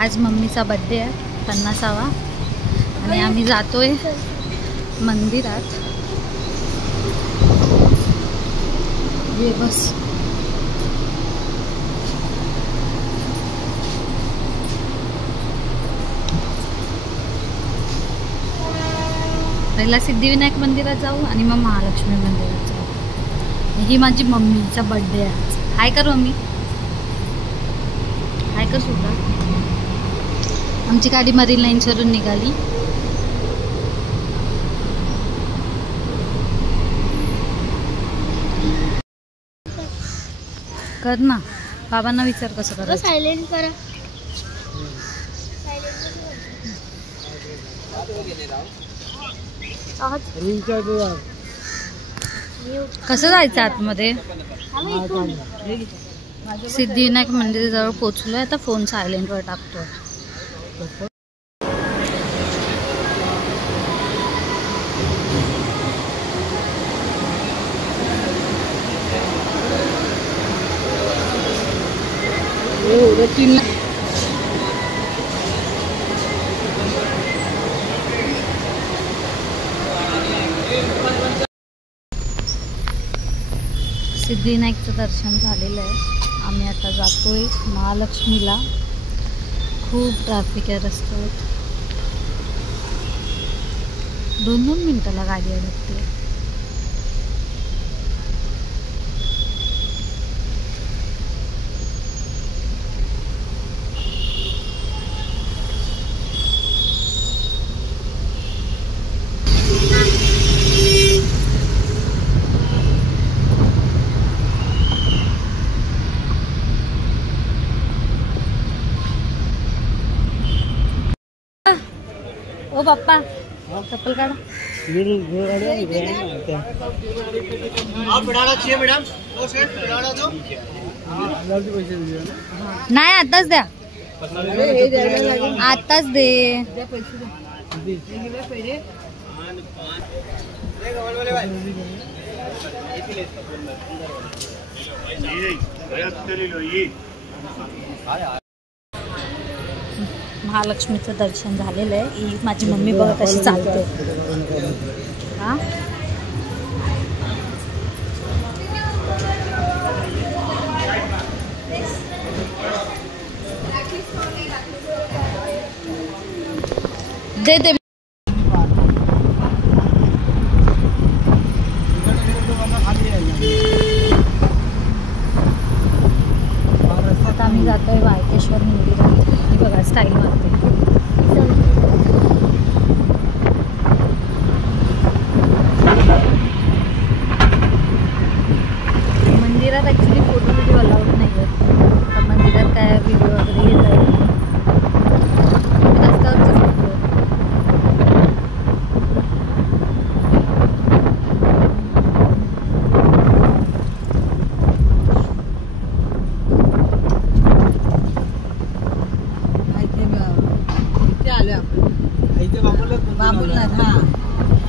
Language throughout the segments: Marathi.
आज मम्मीचा बर्थडे आहे 50वा आणि आम्ही जातोय मंदिरात। ये बस पहिला सिद्धिविनायक मंदिरात जाऊ आणि मग महालक्ष्मी मंदिरात जाऊ। ही माझी मम्मीचा बर्थडे आहे। हाय कर मम्मी, हाय कर सुद्धा। आमची गाडी मरीन लाईन्सवरून निघाली। कर ना, बाबांना विचार कसं करायचं। सायलेंट करा। कसं जायचं आतमध्ये? सिद्धिविनायक मंदिराजवळ पोहोचलोय, आता फोन सायलेंटवर टाकतो। सिद्धिविनायकचं दर्शन झालेलं आहे। आम्ही आता जातोय महालक्ष्मीला। खूप ट्रॅफिक आहे रस्त्यावर, 2-2 मिनिटाला गाडी अडकते। ओ पप्पा चप्पल काढा। नाही आताच द्या, आताच दे। महालक्ष्मीचं दर्शन झालेलं आहे। ही माझी मम्मी बघा कशी चालते। हा दे दे। आता आम्ही जातोय वाळकेश्वर मंदिरात। बघा स्टाईल मारते। मंदिरात ॲक्च्युली फोटो व्हिडिओ अलाउड नाही आहे, तर मंदिरात काय व्हिडिओ वगैरे घेता येईल नाही। रस्त्यावरच बाबुलनाथ। हा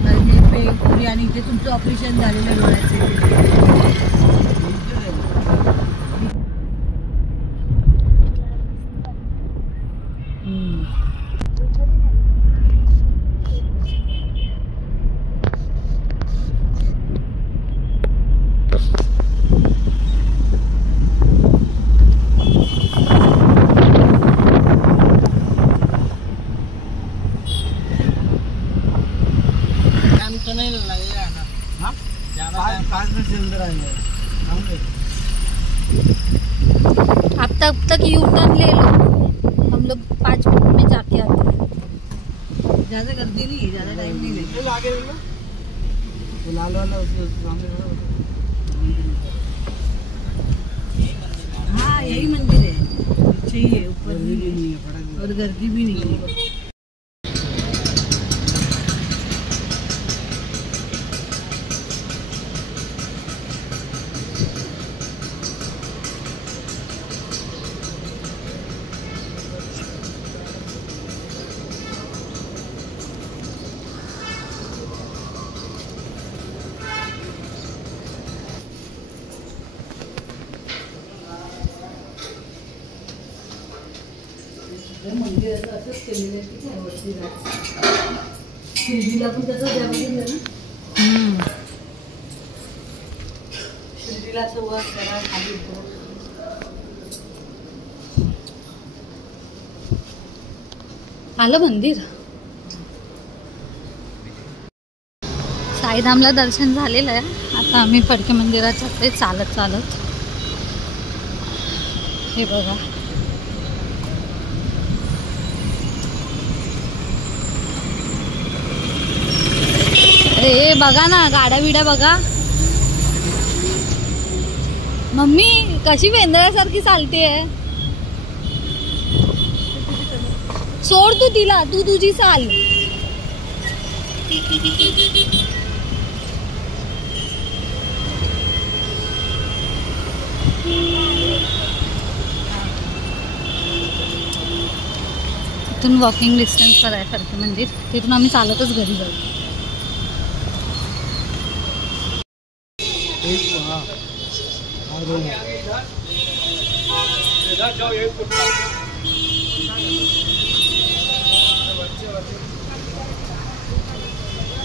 तर हे पुरी आणि इथे तुमचं ऑपरेशन झालेलं डोळ्याचे। अब तक यू टर्न ले लो, हम लोग 5 मिनट में जाके आते हैं। ज़्यादा गर्दी नहीं है, ज़्यादा टाइम नहीं लगेगा। हाँ यही मंदिर है, पीछे ही है, ऊपर भी नहीं है और गर्दी भी नहीं है। मंदिराचं असंच केलेलं आहे की काय वरती शिर्डीला पण तसंच आहे बघितलं ना. शिर्डीला असं वर करा खाली उतरा. आलं मंदिर. साईधामला दर्शन झालेलं आहे. आता आम्ही फडके मंदिरात जातोय चालत चालत. हे बघा अरे बघा ना गाड्या बिड्या बघा. मम्मी कशी वेंदळ्यासारखी चालतेय. सोड तू तिला, तू तुझी चाल. इथून वॉकिंग डिस्टन्सवर आहे फडके मंदिर. तिथून आम्ही चालतच घरी जाऊ.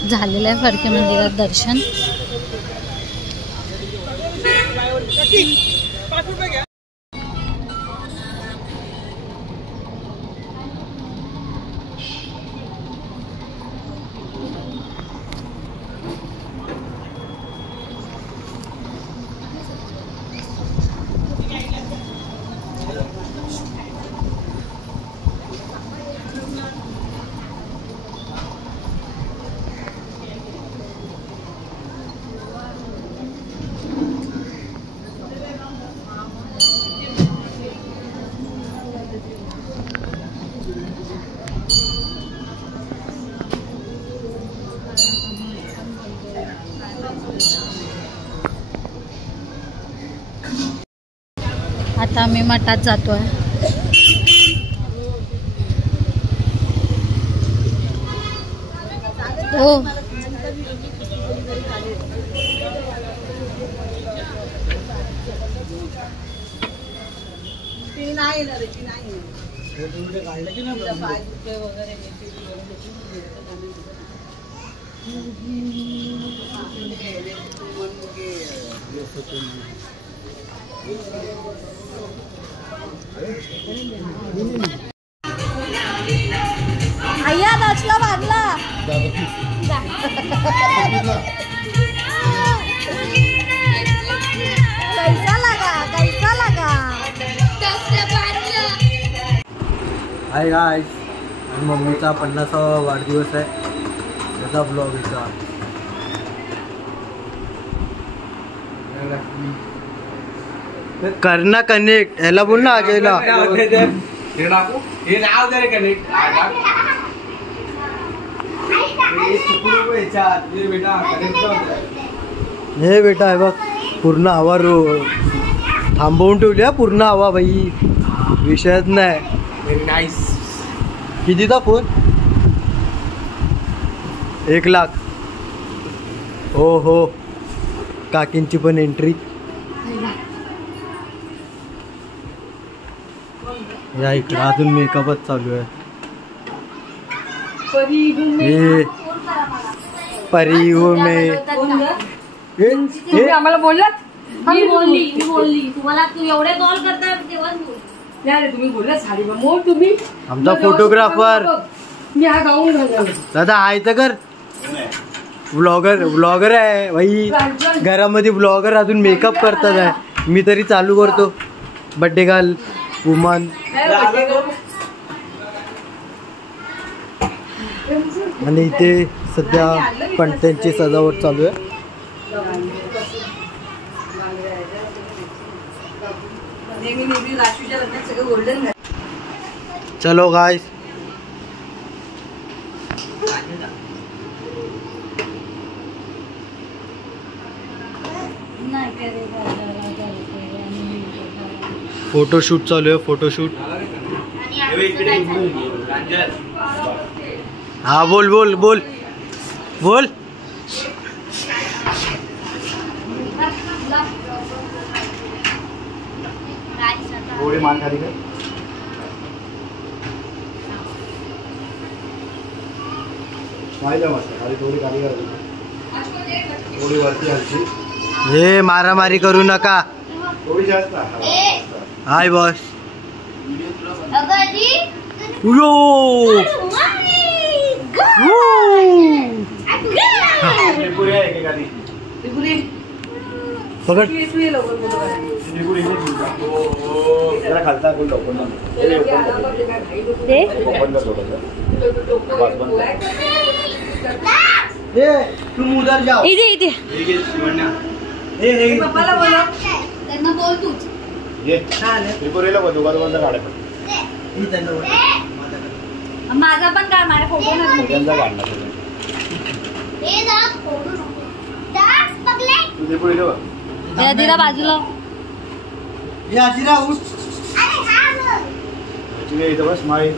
झालेलं आहे फडके मंदिरात दर्शन. आता आम्ही मठात जातोय. हो आय्या नाचला बांधला. कैसा लगा हाय गाइस, मम्मीचा 50वा वाढदिवस आहे. त्याचा ब्लॉग येतो. करना कनेक्ट याला बोल ना अजयला. हे बेटा आहे बघ पूर्ण हवा थांबवून ठेवली आहे. पूर्ण हवा बाई, विषयच नाही. Very nice. कितीचा फोन? 1 लाख. हो हो, काकींची पण एंट्री. या इकडे अजून मेकअपच चालू आहे. परी हो में आम्हाला बोललात. मी बोलली तुम्हाला. तू एवढे कॉल करता तेव्हा तुम्ही बोलला साडी मोर. तुम्ही आमचा फोटोग्राफर मी हा गाऊन घालणार दादा आहे तर कर. व्लॉगर आहे भाई. घरामध्ये व्लॉगर अजून मेकअप करतात आहे. मी तरी चालू करतो. Birthday girl woman. आणि इथे सध्या पणत्यांची सजावट चालू आहे. चलो गाइस. फोटोशूट चालू आहे. फोटोशूट. हा बोल बोल बोल बोल. थोडी वरती हलशी. हे मारामारी करू नका. थोडी जास्त. हाय बॉस. पकड. खालचा तुम उधर जाओ. इथे पप्पाला बोला. त्यांना बोल तू. त्रिपुरीला बंद काढायचं. माझा पण काय माझ्या फोटो नाही. दिला बाजूला. इथं बस माई.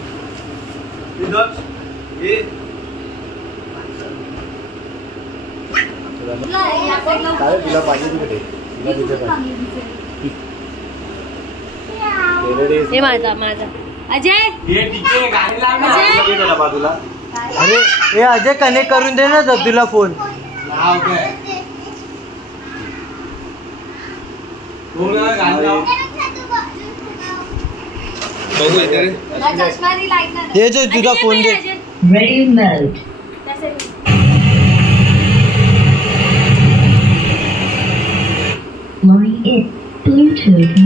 काय तुला पाहिजे तिकडे. हे माझा अजय. बाजूला. अरे हे अजय कनेक्ट करून दे ना तुला फोन. हे जो तुझा फोन दे.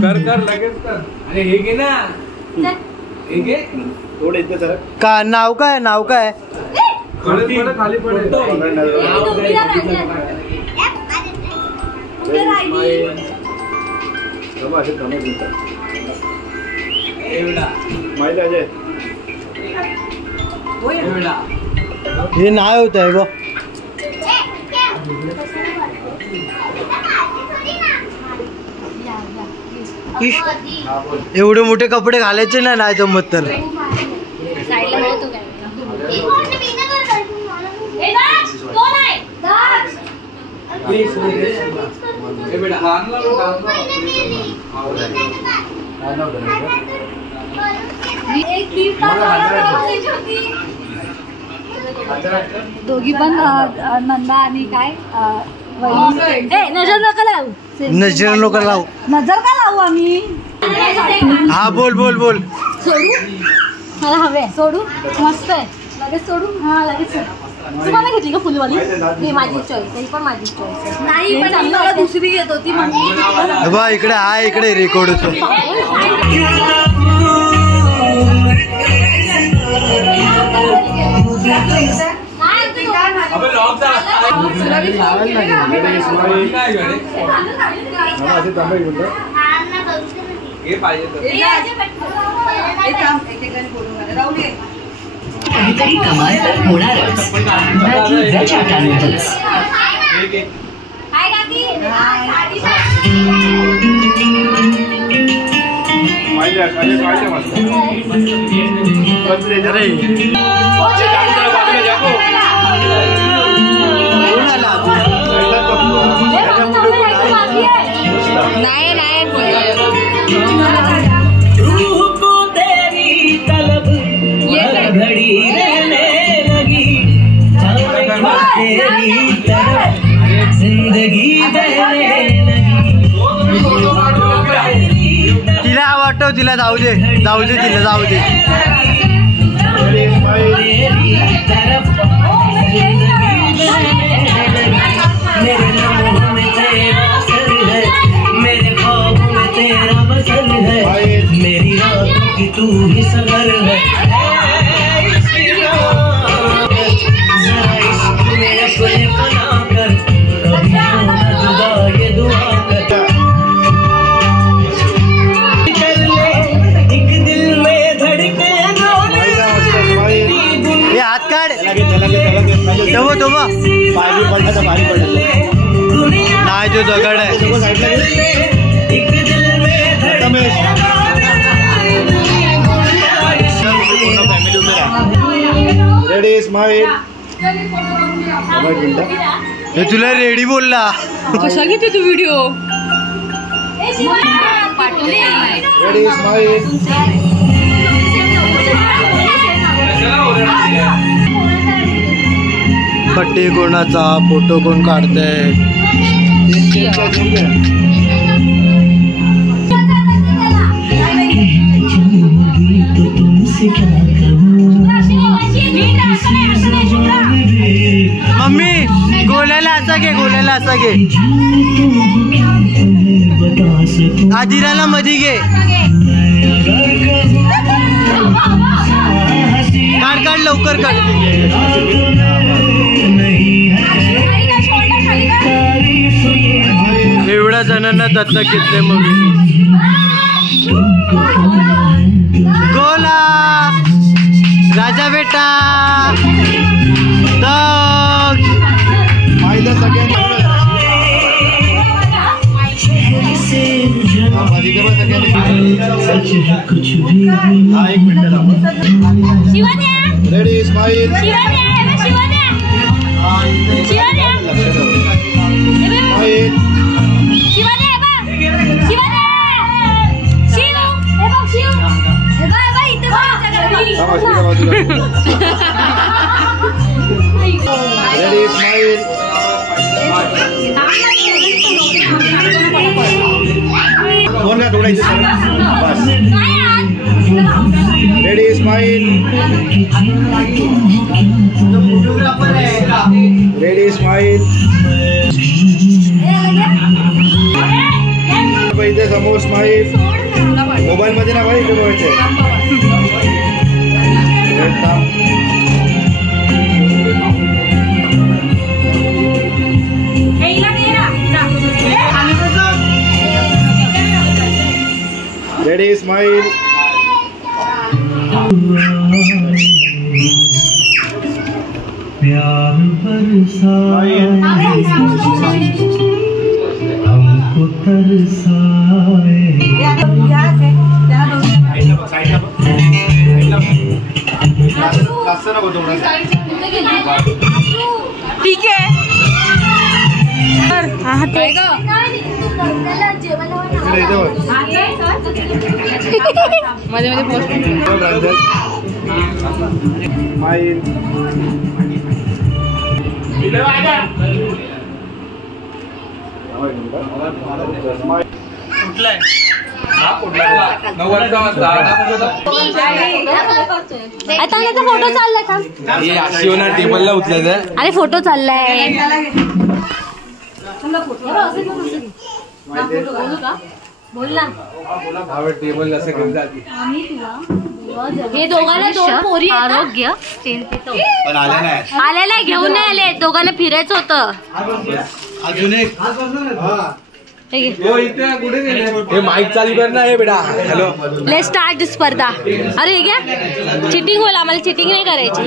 कर लगेच कर. अरे हे घे ना. हे घे. थोडे इथे सर. का नाव काय खाली पडतो. हे नाही होत आहे बघ. एवढे मोठे कपडे घालायचे नाही जमत तर. दोघी पण नंदा आणि काय नजर नका लावू. नजर का लावू आम्ही. हा बोल. सोडू मला हवे. सोडू मस्त आहे. लगेच सोडू. हा लगेच. तुम्हाला घेतली का फुलवाली. हे माझी चॉईस आहे. पण माझी चॉईस नाही. पण मला दुसरी येत होती. बा इकडे हा इकडे रेकॉर्ड होतो. काहीतरी कमाल तर होणारच. तिला वाटतो. तिला जाऊ दे. मेरे ख्वाबों में तेरा बसल है. मेरी रातों की तू ही सबर है. जरा इश्क में अपने बना कर कभी जुदा ये दुआ कर ले. एक दिल में धड़के हे हात काढ. नाही जो दगड आहे. हे तुला रेडी बोलला. कसा घेते तू व्हिडिओ. Ready smile. बड्डे कोणाचा, फोटो कोण काढतंय. मम्मी गोल्याला असा घे, गोल्याला असा घे. आदिराला मधी घे. काढ काढ लवकर काढ. एवढ्या जणांना दत्तक घेतले मम्मी. गोला राजा बेटा ready smile. Ready smile. Phone का थोड़ा इधर बस. Ready smile. Ready smile. इथे समोर स्माइल. मोबाईल मध्ये ना भाई इथे बघायचंय. Ready smile. प्यार बरसाए हमको तरसाए. ठीक आहे. मध्ये मध्ये पोस्ट. आता फोटो चाललाय का? टेबलला उचलायचं. अरे फोटो चाललाय. बोल ना. टेबल असं घेऊन जाते. हे दोघांना दोन पोरी आरोग्य आले नाही, घेऊन नाही आले. दोघांना फिरायचं होतं. अजून एक हे माईक चालू कर ना. हे बेटा हॅलो. लेट्स स्टार्ट स्पर्धा. अरे घ्या चिटिंग होईल. आम्हाला चिटिंग नाही करायची.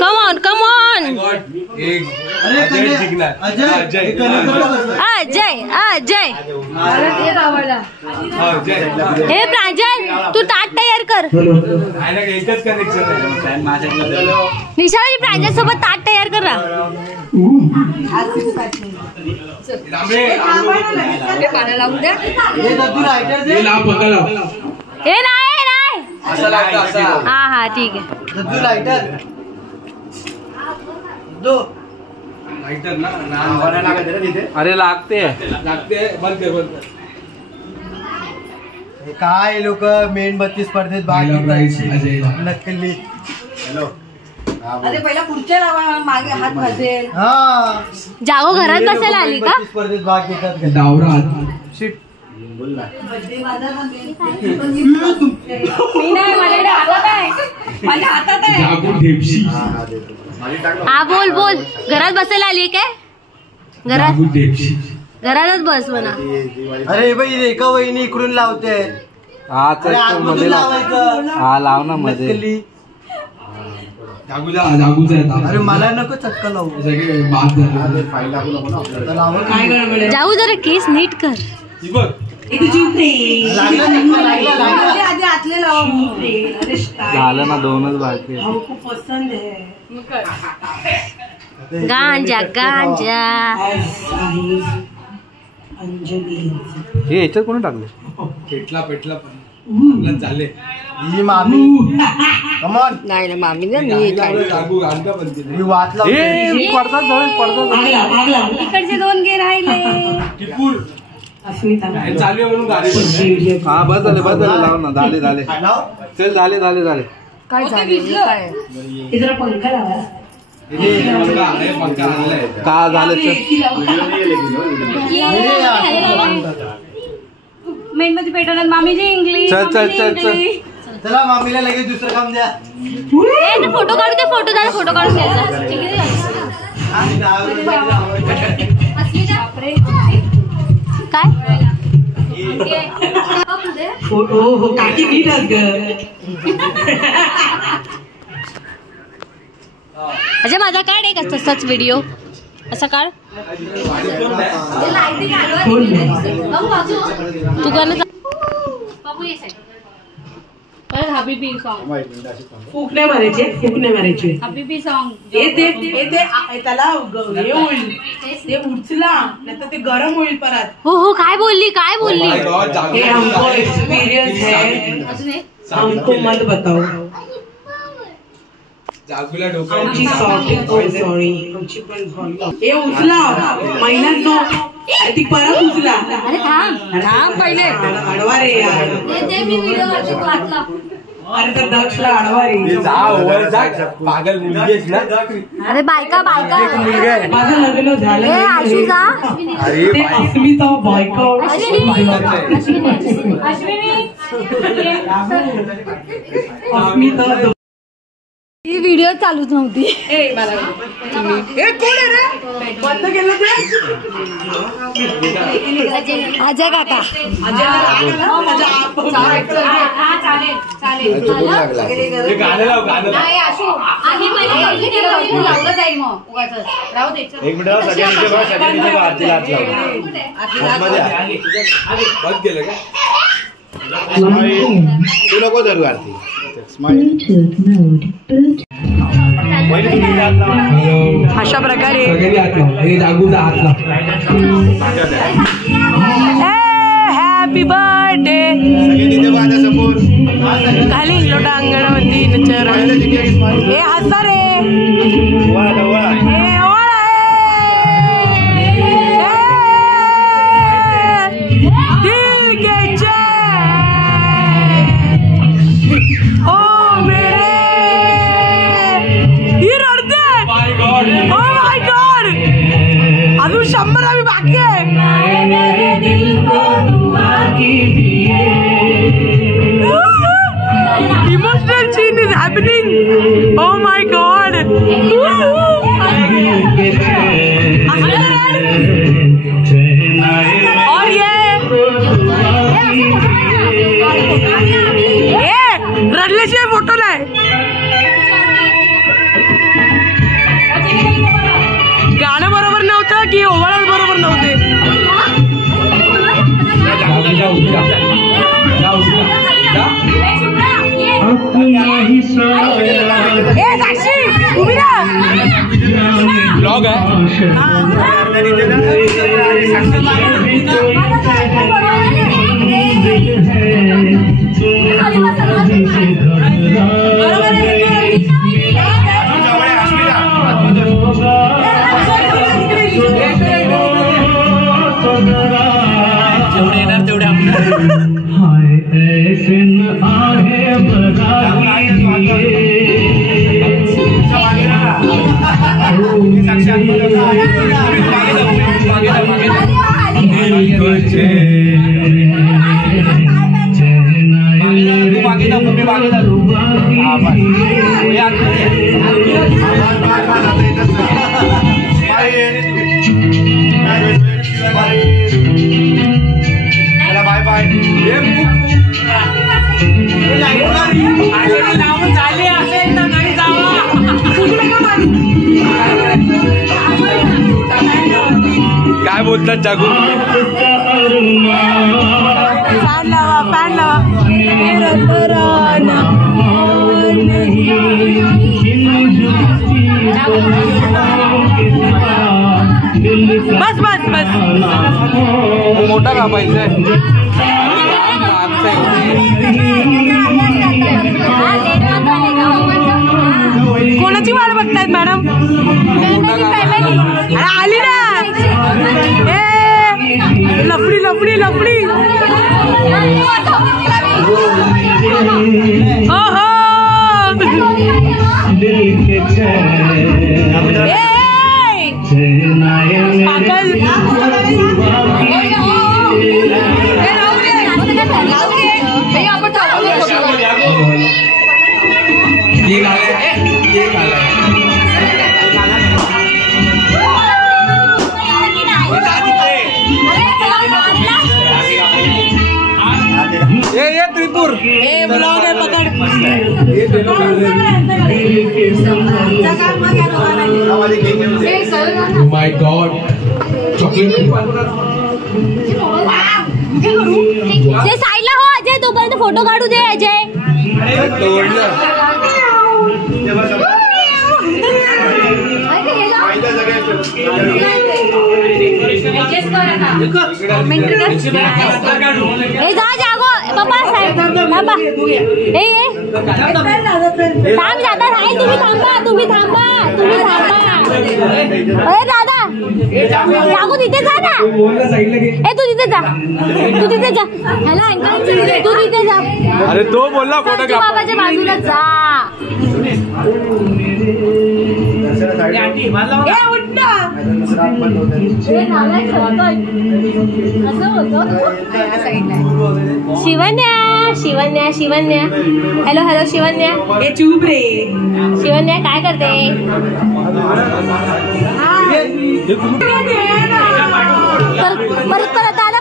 Come on come on. Ajay Ajay. हे प्रांजल तू ताट तयार कर. एकच कनेक्शन. निशाली प्रांजल सोबत ताट तयार कर ना. हे नाही नाही. हा हा ठीक आहे. लाइटर दो. लाइटर ना. अरे लागते बंद कर बंद कर. काय लोक मेणबत्ती स्पर्धेत भाग घेतात. नक्कली. हॅलो. अरे पहिला पुढच्या लावा, मागे हात भाजेल. हा जागो घरात बसायला आली का? स्पर्धेत भाग घेतात. शिट. मी नाही, माझ्याकडे हातात आहे. माझ्या हातात आहे. हा बोल बोल. घरात बसायला आली काय? घरातच बस म्हणा. अरे बाई रेखा वहिनी इकडून लावते. मध्ये लावायचं. हा लाव ना मध्ये. नक्कली. अरे मला नको चटका लावू. जाऊ जरा केस नीट कर. आधी आतले लावा. झालं ना दोनच बाकी. खूप पसंत आहे. गांजा गांजा. हे याच्यात कोणी टाकले? पेटला पण झाले ही मामी कमॉन नाही मामी ना मी वाचला पडतात इकडचे 2 गे राहिले चालू म्हणून गाडी हा बस झाले लाव ना झाले चल झाले काय झाले काय जरा पंखा लावा का झालं मेन मध्ये पेटवणार मामीजी इंग्लिश चल चला मामीला लगेच दुसरं काम द्या फोटो काढू दे फोटो काढून घ्यायचा काय हो काकी नीटच ग अजय माझा काढ एक तसाच व्हिडिओ असा काढ तू गाणं हबीबी सॉन्ग फुकणे मारायचे हबीबी सॉन्ग ते त्याला हे होईल ते उचला नाही तर ते गरम होईल परत हो काय बोलली हे हमको एक्सपीरियंस है हमको मत बताओ आमची सॉरी आमची पण हे उचला महिन्यात ती परत उचला अरे थांब पहिले अडवा रे यार अरे तर दक्षला अडवा रे पागल मुलगी ना अरे बायका माझं लग्न झालं ते अस्मिता बायका अस्मिता ही व्हिडिओ चालूच नव्हती बंद केलं ते अजय काका एक मिनिट तू नको धरू आरती अशा प्रकारे हॅपी बर्थडे खाली लोटा अंगणामध्ये हे हसा रे अजून 100 आम्ही बाकी आहे emotional scene is happening oh my god और ये रडल्याशिवाय फोटो नाही गाणं बरोबर नव्हतं की ओवाळच बरोबर नव्हते साक्षी उभी राहा ब्लॉग आहे जेवढे येणार तेवढे आपल्याला बाय बाय काय बोलतात जागू फॅन लावा बस कुठं कापायचंय? कोणाची वाट बघतायत मॅडम? आली ना लफडी लफडी लफडी. हो हो ये त्रिपुर ब्लॉग आहे पकड. माय गॉड चॉकलेट साईडला हो अजय, तोपर्यंत फोटो काढू दे अजय. जा जागो पप्पा साहेब थांबा. थांब दादा राहील. तुम्ही थांबा. अरे दादा जागो तिथे जा ना. तू तिथे जा. ह्याला तू तिथे जा. अरे तो बोलला फोटो घ्या. बाबाच्या बाजूला जा. शिवन्या हॅलो शिवन्या. हे चूप रे. शिवन्या काय करते? परत दादा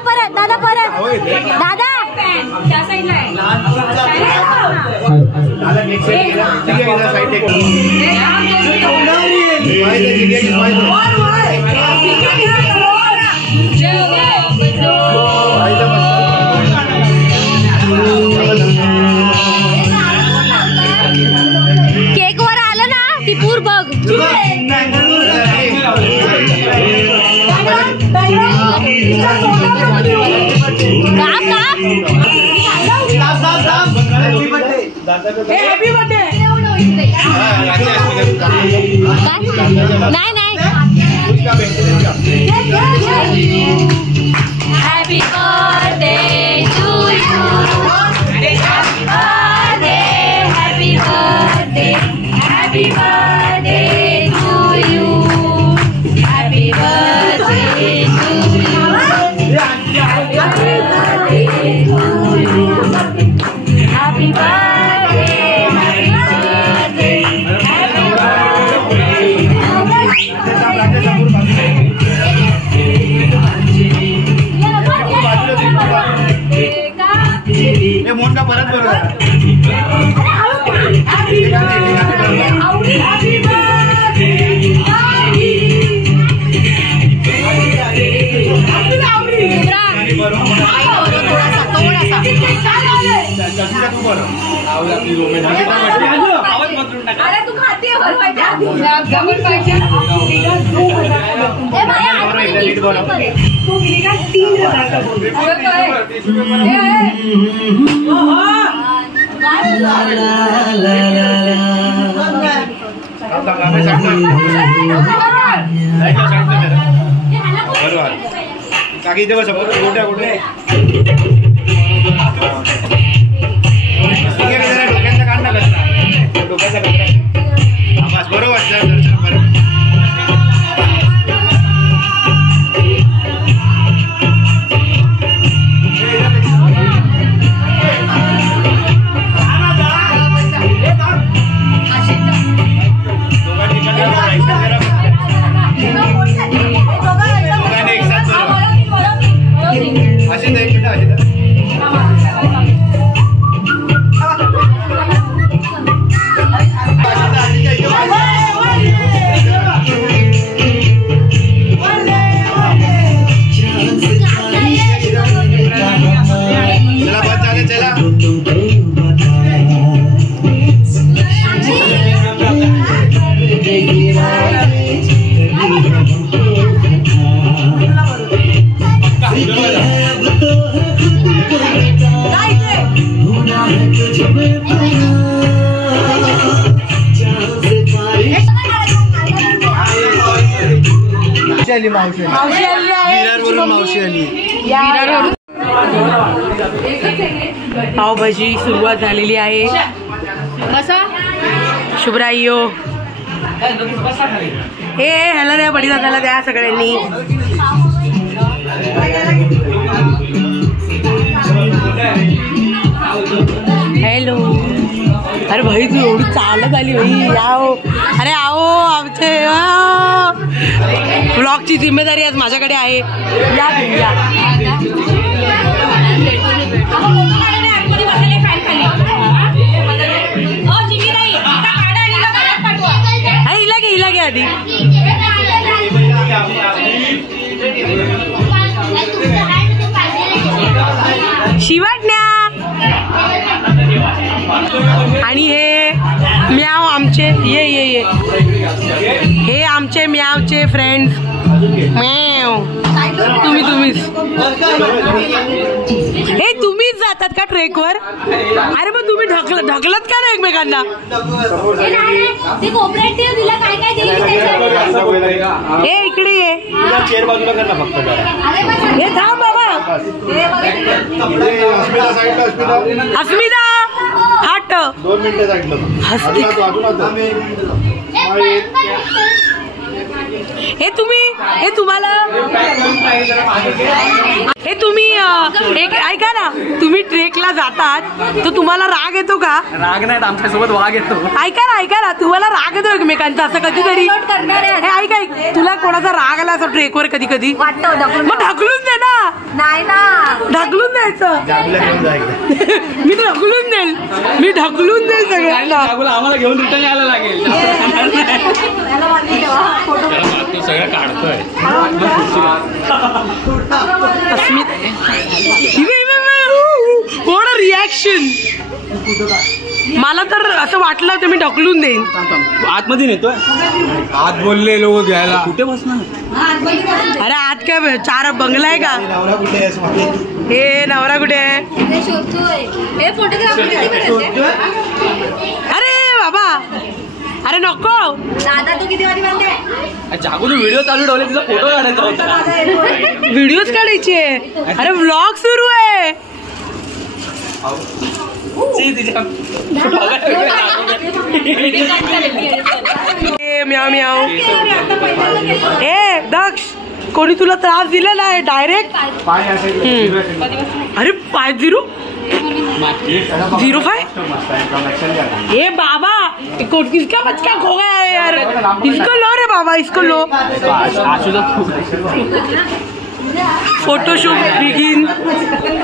केक वर आलं ना ती पूर बघ. नाही happy birthday to you. Happy birthday to you. Happy birthday to you. Happy birthday. मोठा परत बरोबर. अरे तू खाते जमीन पाहिजे. काकी इथे बस. कुठे डोक्याचा काढ ना कचरा. डोक्याचा कचरा बस बरोबर. अशी आली मावशी विरारवरून मावशी आली. पावभाजी सुरुवात झालेली आहे. कसा शुभराईयो हे ह्याला द्या बडी दादाला द्या सगळ्यांनी. हॅलो. अरे भाई तू एवढी चालत आली भाई. आओ अरे आओ आमचे ब्लॉगची जिम्मेदारी आज माझ्याकडे आहे. या या हिला घे आधी. शिवाटण्या आणि हे म्याव आमचे ये ये ये हे आमचे म्यावचे फ्रेंड्स. म्याव तुम्हीच हे तुम्हीच जातात का ट्रेकवर? अरे मग तुम्ही ढकलत का ना एकमेकांना? हे इकडे ये. चेअर बाजूला कर ना फक्त. हे थांब बाबा. अस्मिता हट 2 मिनिटं सांगितलं. हे तुम्ही एक ऐका ना, तुम्ही ट्रेकला जातात तर तुम्हाला राग येतो का? राग नाही, आमच्यासोबत वाघ येतो. ऐका ना तुम्हाला राग येतो एकमेकांचा असं कधीतरी? हे ऐक तुला कोणाचा राग आला असं ट्रेकवर कधी कधी वाटतं मग ढकलून दे ना. नाही ना ढकलून द्यायचं. मी ढकलून देईल सगळ्यांना. आम्हाला घेऊन रिटर्न यायला लागेल. सगळं काढतोय. कोण रिॲक्शन? मला तर असं वाटलं तर मी ढकलून देईन. आतमध्ये नेतोय. आत बोलले लोक घ्यायला. कुठे बसणार? अरे आत काय 4 बंगला आहे का? हे नवरा कुठे आहे? अरे बाबा अरे नको दादा. तू किती वाटी बांधते? जागू व्हिडिओ चालू ठेवले, तिचा फोटो काढायचा होता. व्हिडिओज काढायचे. अरे व्लॉग सुरू आहे. म्याव म्याव. ए दक्ष कोणी तुला त्रास दिलेला आहे डायरेक्ट? अरे 5005. ए बाबा किसका बच्चा खो गया है यार. इसको लो रे बाबा, इसको लो. Photoshoot begin.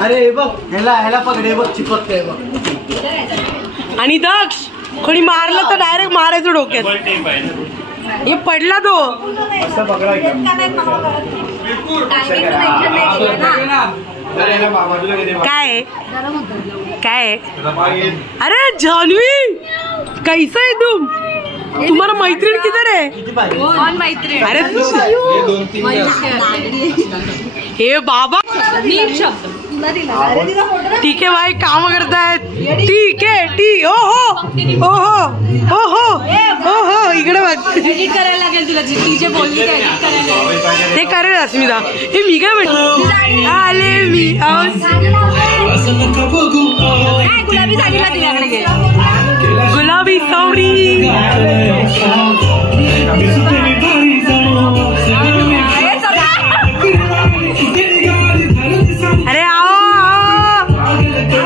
अरे बघ ह्याला पकडे बघ चिपकते बघ. आणि दक्ष कोणी मारलं तर डायरेक्ट मारायचं डोक्यात. हे पडला तो. काय काय? अरे जान्हवी कैसा है तुम? तुम्हारा मैत्रीण किधर है? अरे हे बाबा ठीक है भाई काम करतायत. ठीक आहे ठीक. ओहो ओहो ओहो ओहो इकडे बघ. एडिट करायला लागेल तुला. जे बोलली ते करेल अस्मिता. हे मी काय म्हणतो आले मी गुलाबी साडीला तिच्याकडे घे. गुलाबी सावरी. अरे आओ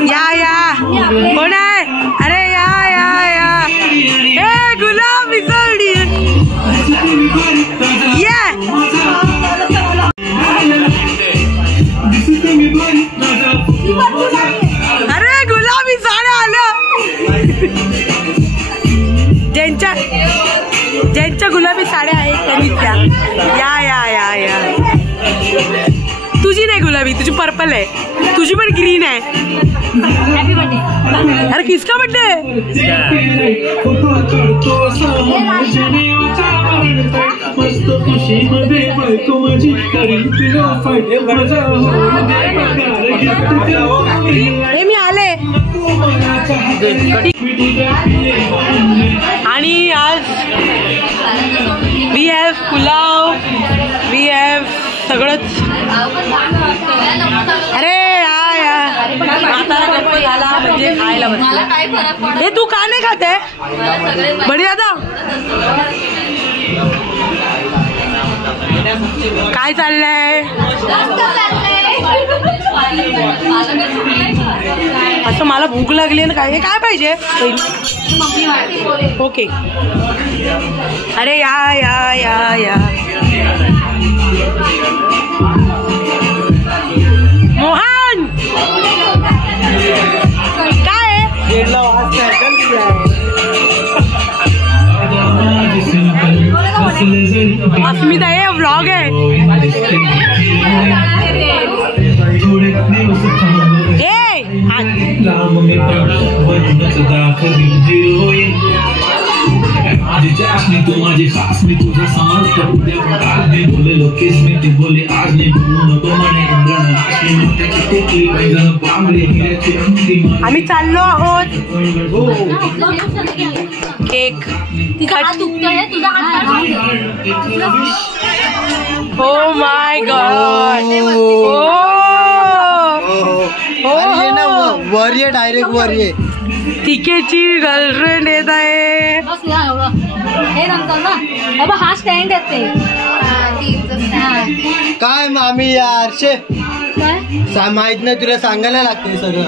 या कोण आहे? अरे या हे गुलाबी साडी या. अरे गुलाबी साड्या आल्या. ज्यांच्या गुलाबी साड्या आहेत त्यांनी त्या. या तुझी नाही गुलाबी, तुझी पर्पल आहे. तुझी पण ग्रीन आहे. Happy birthday. अरे किसका बर्थडे? हे मी आले. आणि आज we have pulao, we have सगळंच. अरे आता गणपती आला म्हणजे खायला बसला. हे तू का नाही खाते बडी दादा? काय चाललंय? असं मला भूक लागली ना. काय काय पाहिजे? ओके. अरे या या या या मोहन काय अस्मिता हे व्लॉग आहे. माझी चाशनी तू माझी खास मी तुझा समज उद्या पण आज मी बोले लोकेश मी ते बोले आज मी बोलू नको म्हणे इंद्रानं नाचली मोठ्याची टेकली पैजण बांगडी हिऱ्याची अंगठी. आम्ही चाललो आहोत. Cake O my God. वर ये डायरेक्ट वर ये. टिकेची गर्लफ्रेंड येत आहे. हे नंतर ना हा स्टँड येते. काय मामी यार शे माहित नाही तुला सांगायला लागते सगळं.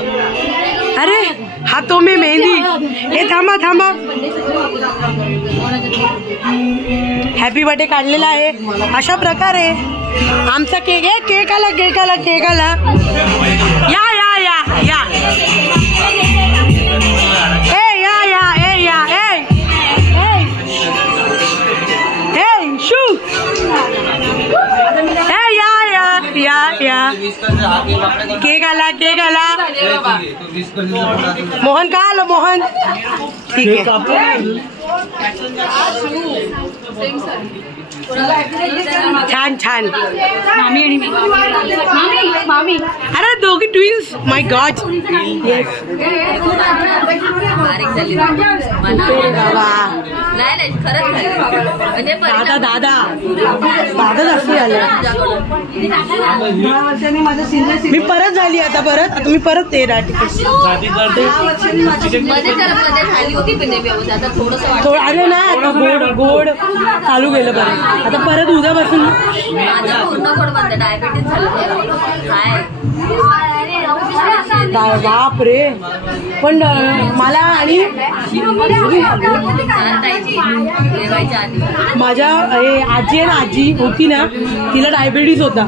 अरे हा तो मी मेहंदी. हे थांबा थांबा. हॅपी बर्थडे काढलेला आहे. अशा प्रकारे आमचा केक आहे. केक आला केक आला केक आला. या या या या ए या या ए या ए ए शू ए या या या या केक आला केक आला. मोहन का आलो मोहन? ठीक आहे. छान छान. मामी अरे दोघी ट्विन्स. माय गॉड. दादा दादा दादा जास्त झालं. मी परत झाली आता मी परत ते थोडं आले ना. आता गोड गोड चालू गेलं परत. आता परत उद्यापासून बाप रे. पण मला आणि माझ्या आजी आहे ना, आजी होती ना, तिला डायबिटीज होता.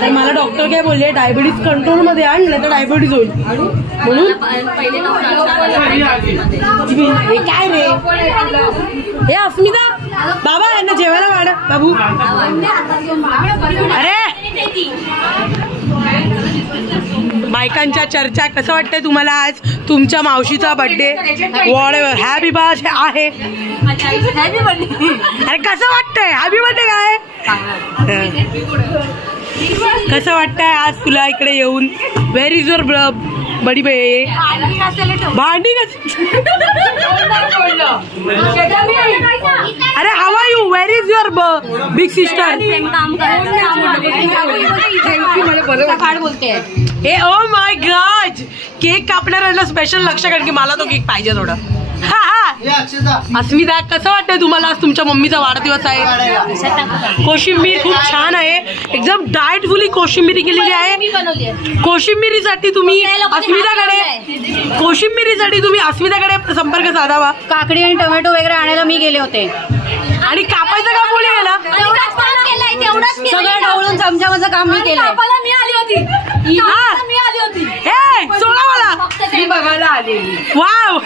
तर मला डॉक्टर काय बोलले, डायबिटीज कंट्रोल मध्ये आण नाही तर डायबिटीज होईल. म्हणून हे काय रे हे अस्मिता बाबा यांना जेवायला वाढ बाबू. अरे बायकांच्या चर्चा. कसं वाटतंय तुम्हाला आज तुमच्या मावशीचा बर्थडे? हॅपी बर्थडे आहे. अरे कसं वाटतंय? हॅपी बर्थडे काय कसं वाटतंय आज तुला इकडे येऊन? व्हेर इज युअर बडी बे भांडी अरे how are you? Where is your big sister? ए ओ माय गॉड. केक कापणाऱ्यांना स्पेशल लक्ष कर की मला तो केक पाहिजे थोडं. अस्मिता कसं वाटतंय तुम्हाला? आज तुमच्या मम्मीचा वाढदिवस आहे. कोशिंबीर खूप छान आहे. एकदम डाएटफुली कोशिंबीरी केलेली आहे. कोशिंबिरीसाठी तुम्ही अस्मिताकडे संपर्क साधावा. काकडी आणि टोमॅटो वगैरे आणायला मी गेले होते. आणि कापायचं काम कोणी केलं? सगळं ढवळून चमचाचं काम मी केलं. मी आली होती. सोडा मला मी बघायला आलेली. वाव.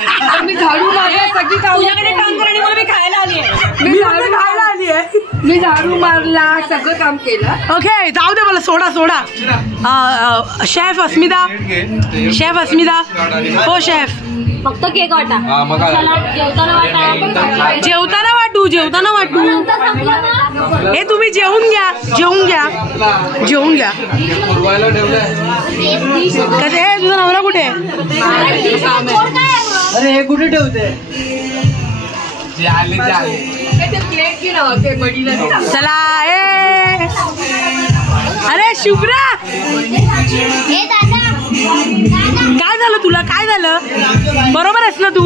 मी झाडू मारला सगळी तुझ्याकडे काम कर आणि मला मी खायला आली आहे. मी झाडू मारला सगळं काम केलं. ओके जाऊ दे मला. सोडा सोडा. शेफ अस्मिता. शेफ अस्मिता. हो शेफ. फक्त केक वाटा. जेवताना वाटू. हे तुम्ही जेवून घ्या. कसं आहे? तुझा नवरा कुठे आहे? अरे हे कुठे ठेवते? चला ए अरे शुभ्रा काय झालं तुला? काय झालं? बरोबर आहेस ना तू?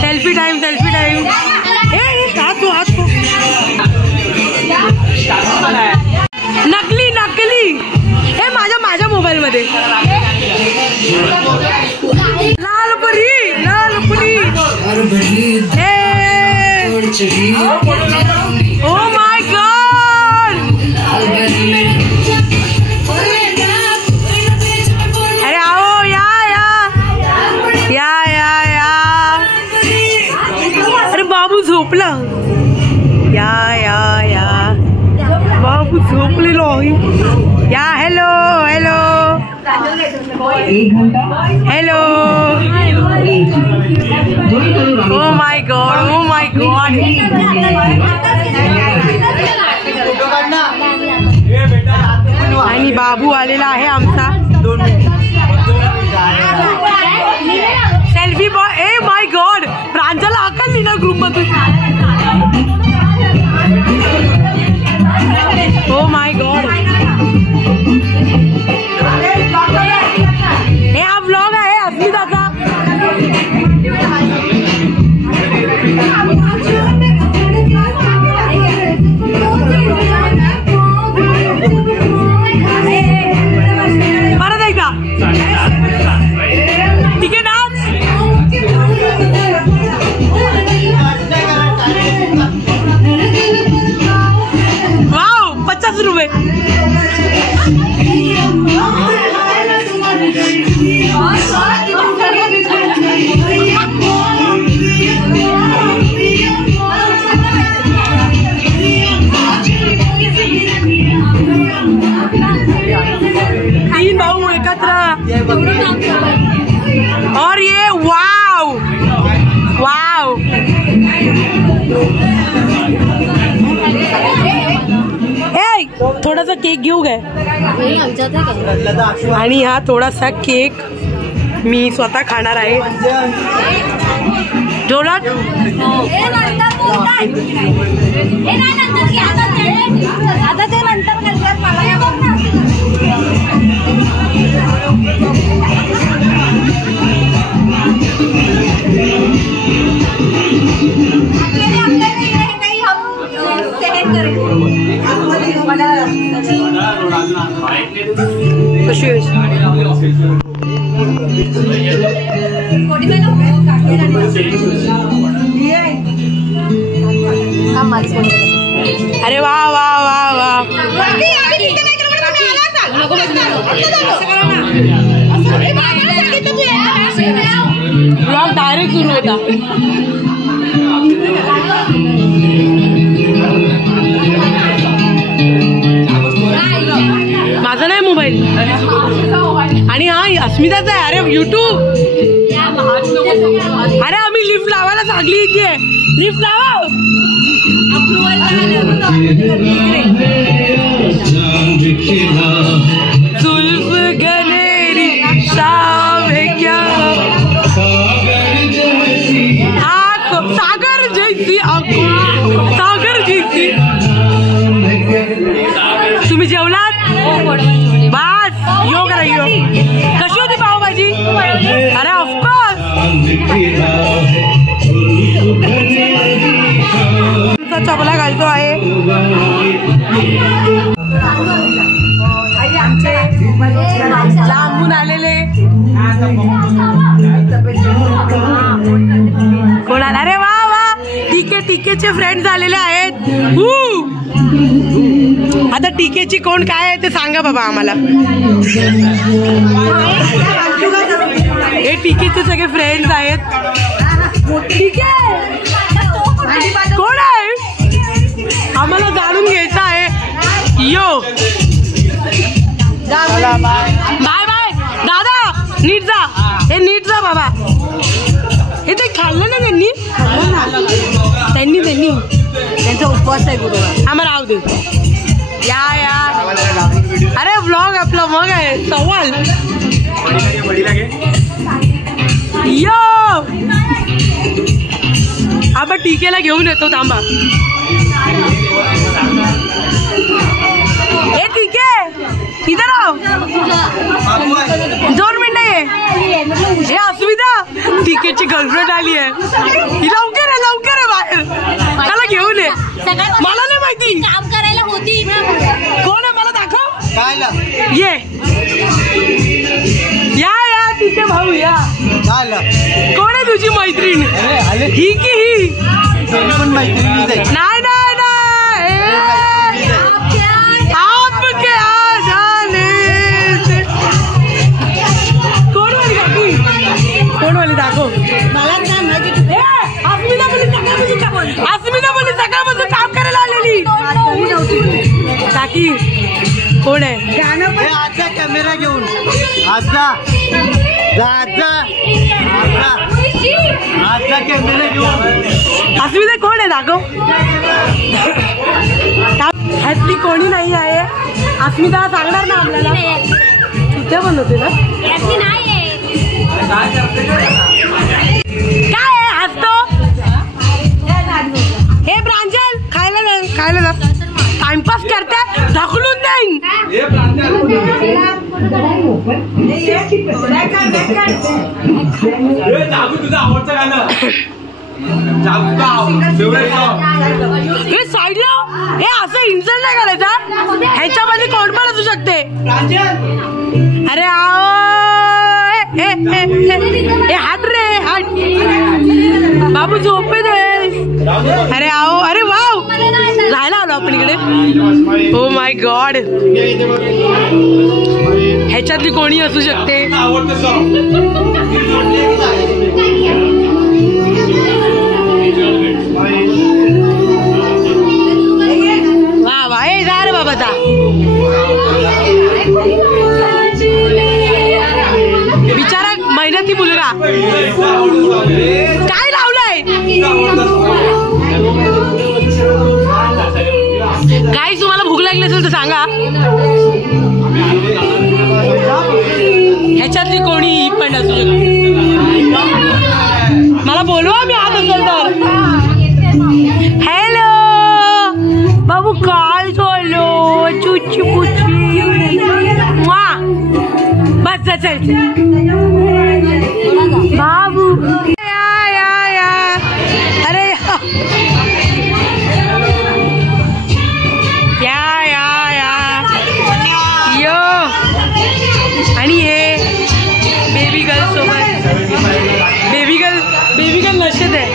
Selfie time selfie time. नकली नकली हे माझ्या मोबाईल मध्ये. लाल परी ओ माय गॉड. अरे आओ या अरे बाबू झोपला. या बाबू झोपलेलो या. Hello oh my God. आणि बाबू आलेला आहे आमचा. Selfie boy. ए माय गॉड. प्रांजला हाकलली ना ग्रुप मधून. Oh my God. हे हा व्लॉग आहे अस्मिताचा. परत एकदा ठीक आहे ना. वाव 50 रुपये. तीन भाऊ एकत्र. और ये वाव थोडासा केक घेऊ काय? आणि हा थोडासा केक मी स्वतः खाणार आहे. जोरात आता ते नंतर कशी आहे? अरे वा वा वा वा. ब्लॉग डायरेक्ट सुरू होता. माझा नाही मोबाईल. आणि हा अस्मिताचा आहे. अरे युट्यूब. अरे आम्ही लिफ्ट लावायला सांगली इथे. लिफ्ट लावा. जुल्फ गनेरी शाम है क्या. सागर जैसी आंखों. सागर जैसी. तुम्ही जेवलात? बस यो करा यो. कशी होती पावभाजी? अरे ऑफकोर्स. चपला घालतो आहे. आमचे लांबून आलेले कोणाला. अरे वा वा. टीकेचे फ्रेंड्स आलेले आहेत. आता टीकेची कोण काय आहे ते सांगा बाबा आम्हाला. हे टीकेचे सगळे फ्रेंड्स आहेत. कोण आहे आम्हाला जाणून घ्यायचं आहे. यो बाय बाय दादा. नीट जा. हे नीट जा बाबा. हे ते खाल्लं ना त्यांनी. त्यांचा उपवास आहे गुरुवार. आम्हाला राहू दे. या अरे व्लॉग आपला मग आहे. सवाल यो आपण टीकेला घेऊन येतो थांबा. हे ठीक आहे इधर आओ 2 मिनिटं ये. हे अस्मिता टीकेची गर्लफ्रेंड आली आहे. ही लवकर आहे बाहेर. मला घेऊन ये. मला नाही माहिती काम करायला होती. कोण आहे मला दाखव. काय ये या तिथे भाऊ या. कोण आहे तुझी मैत्रीण. ही की ही पण मैत्रिणीच आहे. नाही आप क्या जाने. कोण वाली दाखव. अस्मिता बोली सकाळपासून काम करायला आलेली. काकी कोण आहे. आजा कॅमेरा घेऊन आजा कॅमेरा घेऊन. अस्मिता कोण आहे दाखव. ह्यातली कोणी नाही आहे. अस्मिता सांगणार ना आपल्याला. कुठे बनवते ना काय आहे हसतो. हे प्रांजल खायला जा. टाइमपास करते ढकलून देईन. तुझं आवडतं गाणं हे साईडला. हे असं इन्सल्ट नाही करायचा. ह्याच्यामध्ये कोण पण असू शकते. अरे आओ हे हात रे हात. बाबू झोपे दे. अरे आओ. अरे वाव राहायला आलो आपण इकडे. ओ माय गॉड. ह्याच्यातली कोणी असू शकते. वा वा हे जा रे बाबा जा. बिचारा मेहनती मुलगा. काय लावलंय. काही तुम्हाला भूक लागली असेल तर सांगा. ह्याच्यातली कोणी पण असू शकते. मला बोलवा मी आत असेल तर. हॅलो बाबू काय झालो. चुची पुची बस चल बाबू. या अरे यो. आणि हे बेबी गर्ल सोबत. बेबी गर्ल नशेत आहे.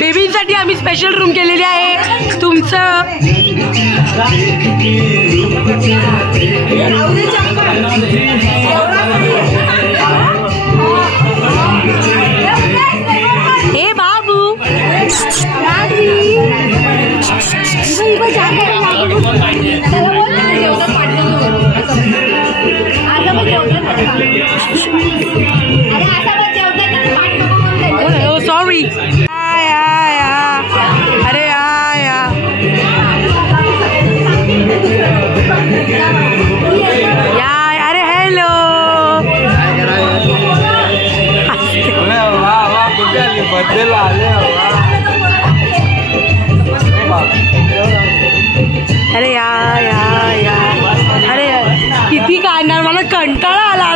बेबींसाठी आम्ही स्पेशल रूम केलेली आहे. तुमचं हे बाबू सॉरी. अरे अरे हॅलो. अरे अरे किती काढणार. मला कंटाळा आला.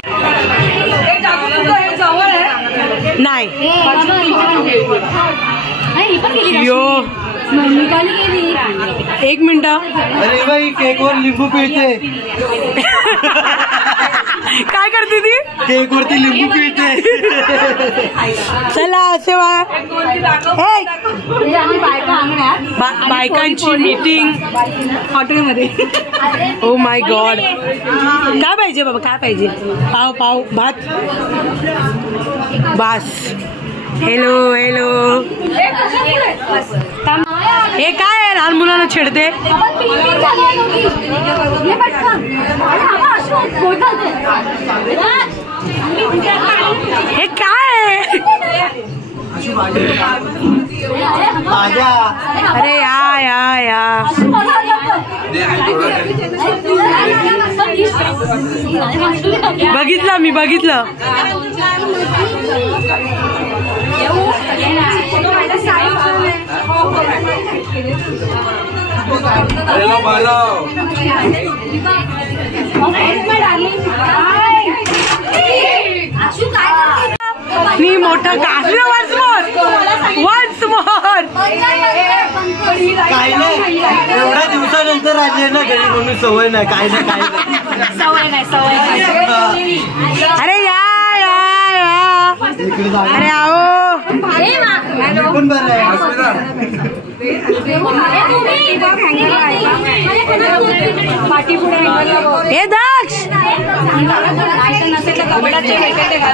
नाही यो 1 मिनिट. अरे बाई केकवर लिंबू पिळते. काय करते ती. केकवरती लिंबू पिळते. चला असे बायकांची मीटिंग हॉटेलमध्ये. ओ माय गॉड. काय पाहिजे बाबा काय पाहिजे. पाव भात बास. हॅलो हे काय आहे. लहान मुलांना छेडते. हे काय आहे. अरे या बघितलं मी बघितलं. मी मोठं काढलं वन्स मोर. काय नाही, एवढ्या दिवसानंतर आले ना घरी म्हणून सवय नाही. काय नाही काय नाही. अरे या अरे आओ पण बरं आहे. हे दक्ष.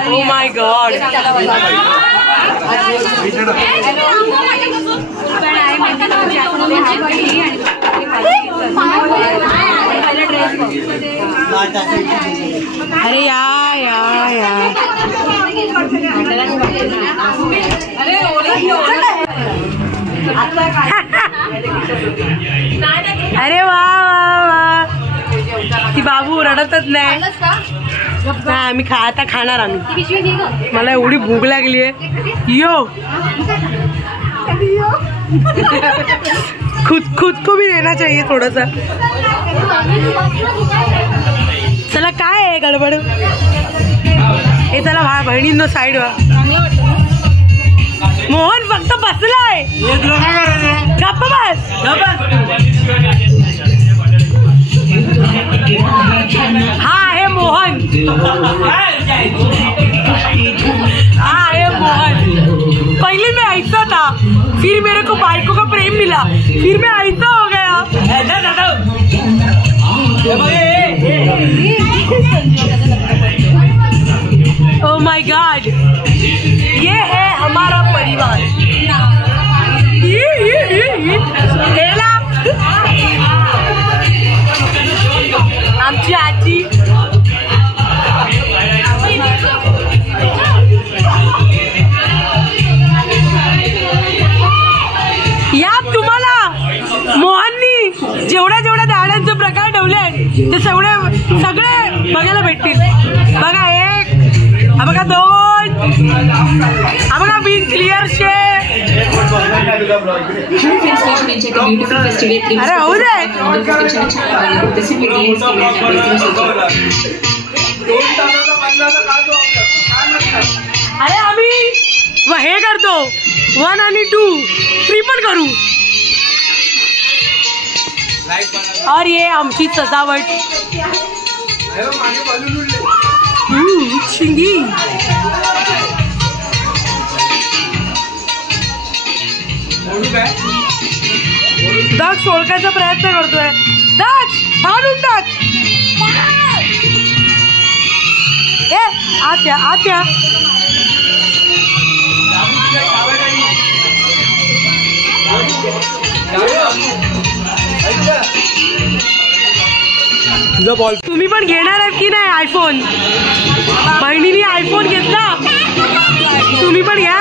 ओ माय गॉड. अरे या अरे वा ती बाबू रडतच नाही. आम्ही आता खाणार. आम्ही मला एवढी भूक लागली आहे. यो खुद को भी देना चाहिए थोड़ा सा. चला काय आहे गडबड. हे चला बहिणींनो साईड व्हा. मोहन फक्त बसलाय. गप्प बस. हा हे मोहन. पहले मैं ऐसा था, फिर मेरे को बाइकों का प्रेम मिला, फिर मैं ऐसा हो गया. Oh my God. ये है हमारा परिवार. आमची आजी. यात तुम्हाला मोहननी जेवढ्या दाड्यांचे प्रकार ठेवले ते सगळे बघायला भेटतील. बघा एक, हा बघा दोन, हा बघा बिन क्लिअर शे. अरे होऊ दे. अरे आम्ही हे करतो 1 आणि 2 3 पण करू. और ये आमची सजावट. शिंगी. दक्ष ओळखायचा प्रयत्न करतोय. दक्ष फाडून टाक. ए आत्या तुझा बॉल. तुम्ही पण घेणार आहात की नाही आयफोन. बहिणीने आयफोन घेतला. तुम्ही पण घ्या.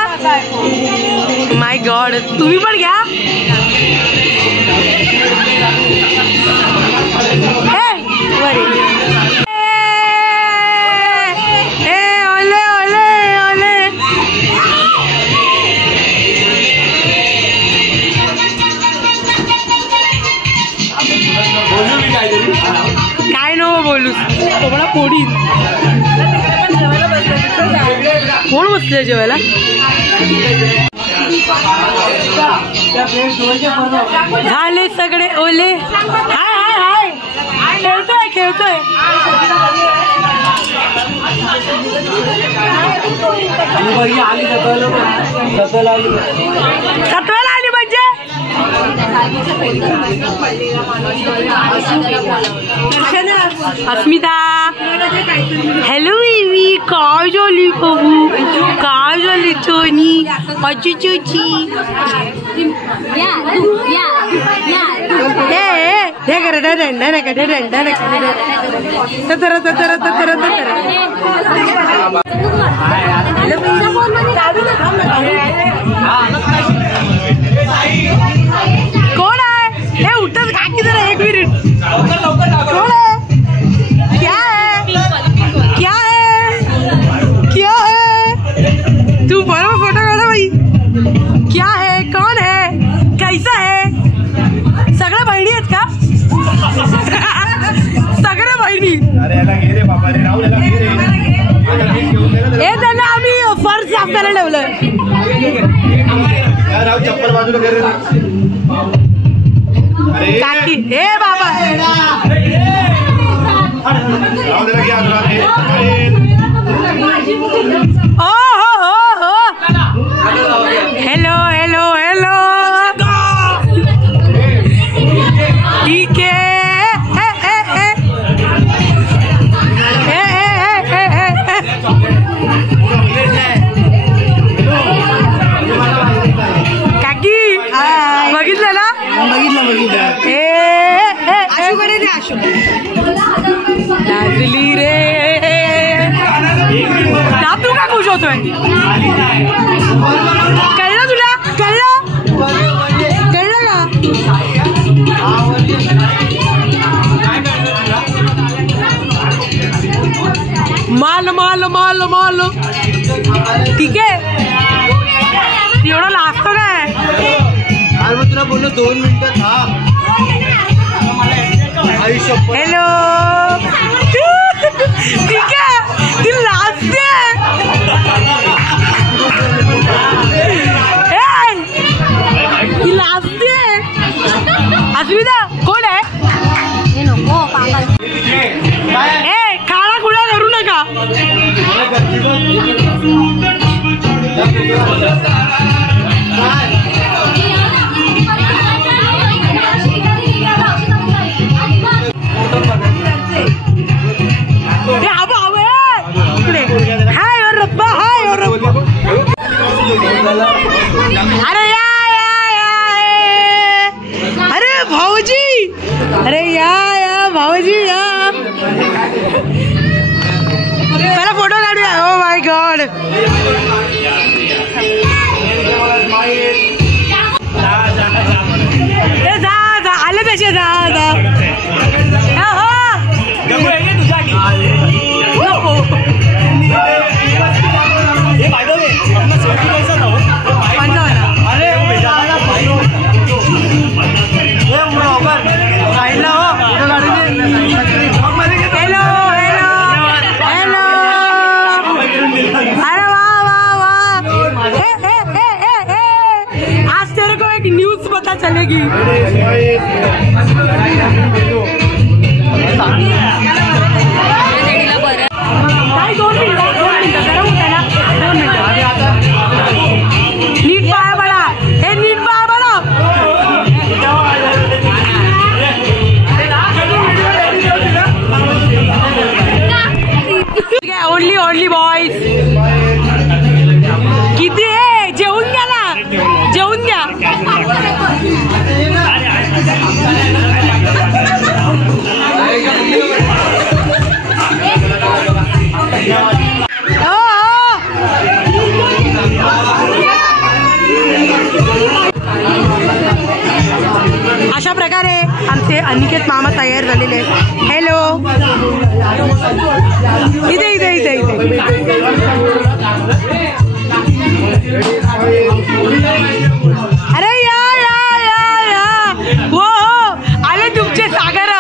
माय गॉड तुम्ही पण घ्या. ओले ओले ओले. काय नको बोलू. मला पोडी. कोण बसले जेवायला. झाले सगळे ओले. हाय खेळतोय. सत्वाला आली म्हणजे. अस्मिता हॅलो बेबी. काय झाली बघू. काय झाली चोनी. अची चुची. कोण आहे हे. उठत का की जरा एक मिनिट. कौन है? क्या है? क्या है? क्या है? तू बड़ा फोटो काढा भाई. क्या है? कौन है? कैसा है? सगळ्या बहिणी आहेत का? सगळ्या बहिणी. हे त्यांना आम्ही फर्श साफ करायला ठेवलं. काकी हे बाबा ओ हो हो. Hello hello hello. ठीक है. काकी बघितलं ना? लाजली रे. तू का खुश होतोय? कळलं तुला? कळलं का? माल माल माल माल. ठीक आहे. एवढं लागतो काय? तुला बोललो 2 मिनिटं थांब. हेलो. ठीक आहे. ती लाजते. ती लाजते. अस्मिता कोण आहे? खाना खुडा करू नका. अरे या अरे भाऊजी. अरे या भाऊजी या. पहिला फोटो काढूया. ओ माय गॉड. जा आले तसे जा. चलेगी. नीट पाया बडा. हे नीट पाया बडा. Only boys. किती आहे? जेवून घ्या ना. जेवून घ्या. अशा प्रकारे आमचे अनिकेत मामा तयार झालेले. हॅलो. इथे इथे इथे इथे. अरे या या या या. हो आले तुमचे सागर.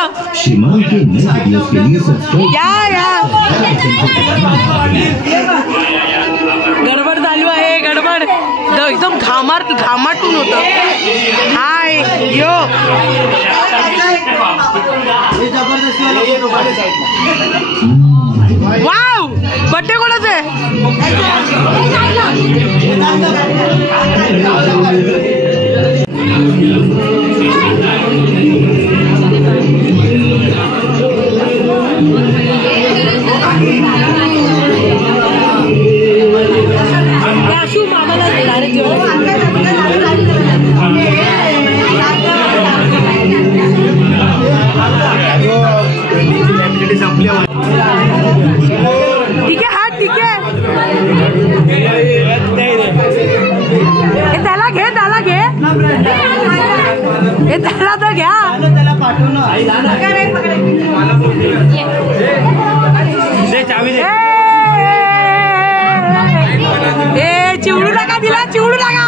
या या. गडबड चालू आहे. गडबड एकदम घामाटून होतं. हाय यो. वाव. बड्डे कोणाचा आहे? ठीक आहे. हा ठीक आहे. त्याला घे. त्याला तर घ्या. पाठव ना. चिवडू नका तिला, चिवडू नका.